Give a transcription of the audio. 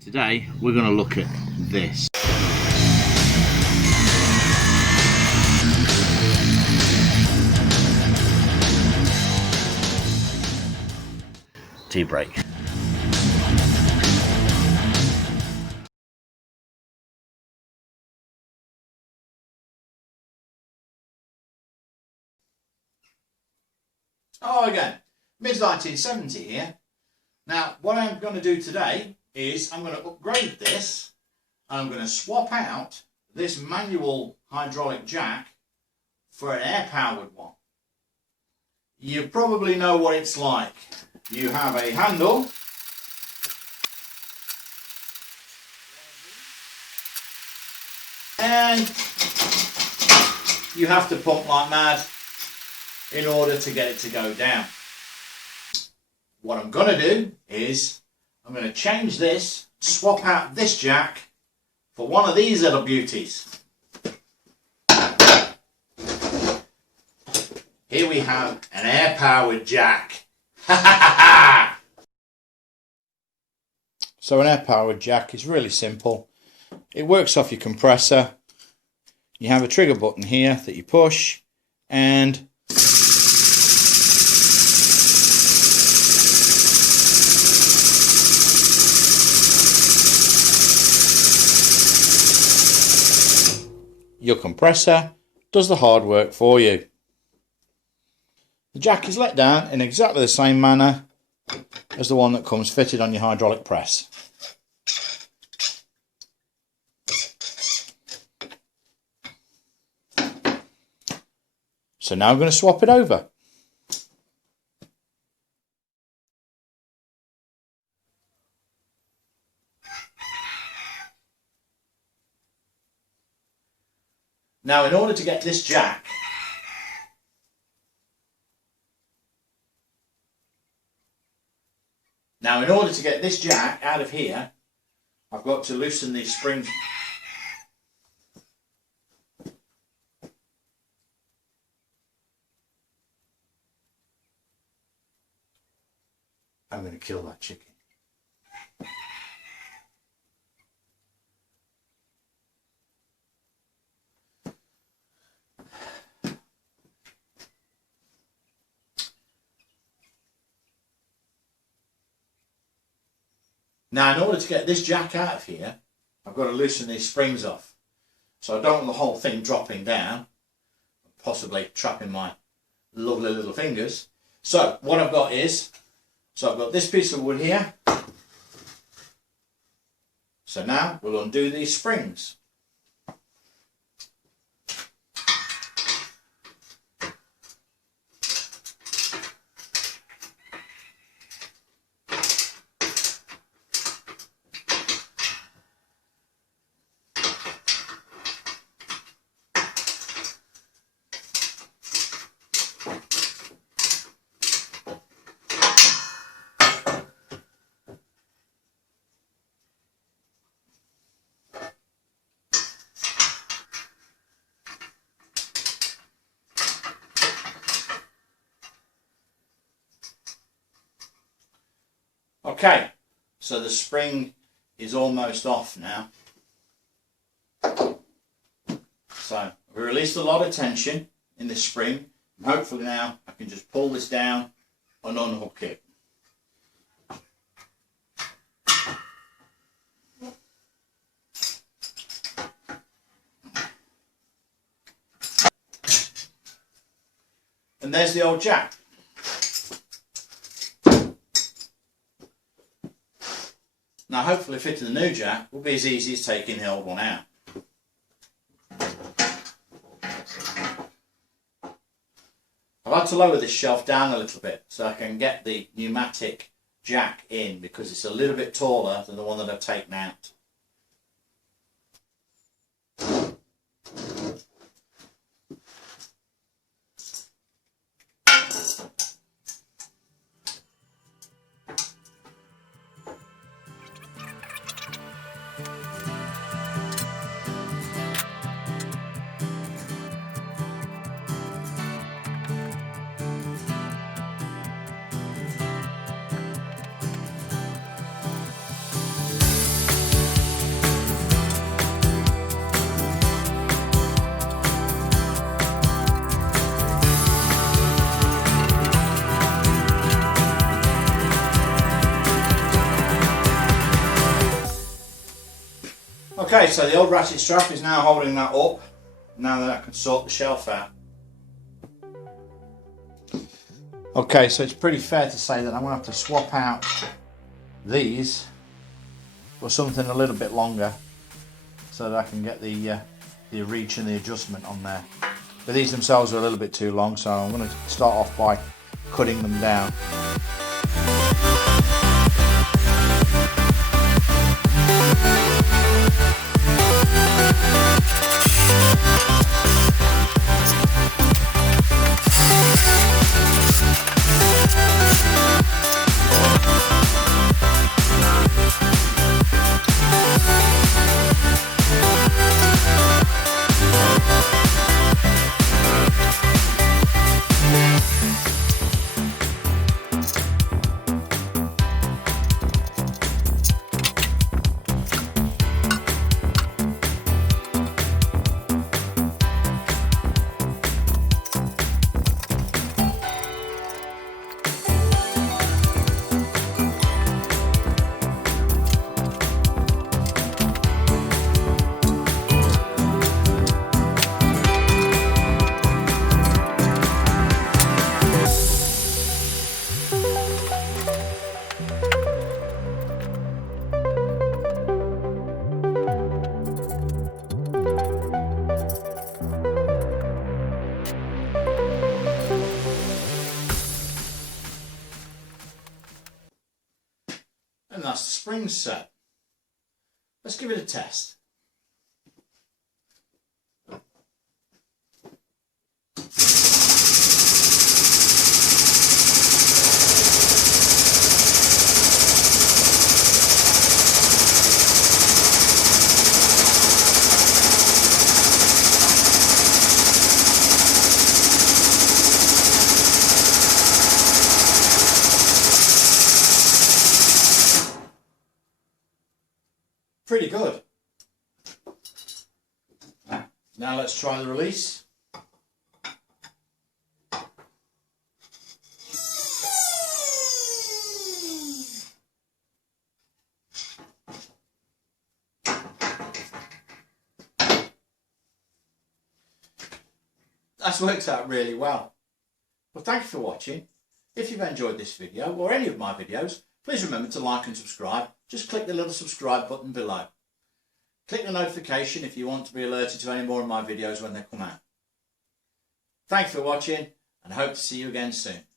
Today we're going to look at this. T-brake. Hello again, mid-1970 here. Now what I'm going to do today is I'm going to upgrade this and I'm going to swap out this manual hydraulic jack for an air-powered one. You probably know what it's like. You have a handle, and you have to pump like mad in order to get it to go down. What I'm going to do is I'm going to change this, swap out this jack for one of these little beauties. Here we have an air-powered jack. So an air-powered jack is really simple. It works off your compressor. You have a trigger button here that you push, and your compressor does the hard work for you. The jack is let down in exactly the same manner as the one that comes fitted on your hydraulic press. So now I'm going to swap it over. Now in order to get this jack out of here, I've got to loosen these springs. I'm going to kill that chicken. Now in order to get this jack out of here, I've got to loosen these springs off. So I don't want the whole thing dropping down, possibly trapping my lovely little fingers. So what I've got is, I've got this piece of wood here. So now we'll undo these springs. Okay, so the spring is almost off now. So we released a lot of tension in this spring, and hopefully now I can just pull this down and unhook it. And there's the old jack. Now hopefully fitting the new jack will be as easy as taking the old one out. I've had to lower this shelf down a little bit so I can get the pneumatic jack in, because it's a little bit taller than the one that I've taken out. Okay, so the old ratchet strap is now holding that up, now that I can sort the shelf out. Okay, so it's pretty fair to say that I'm going to have to swap out these for something a little bit longer so that I can get the reach and the adjustment on there. But these themselves are a little bit too long, so I'm going to start off by cutting them down. And that's the springs set. Let's give it a test. Pretty good. Now let's try the release. That's worked out really well. Well, thank you for watching. If you've enjoyed this video or any of my videos, please remember to like and subscribe. Just click the little subscribe button below. Click the notification if you want to be alerted to any more of my videos when they come out. Thanks for watching and hope to see you again soon.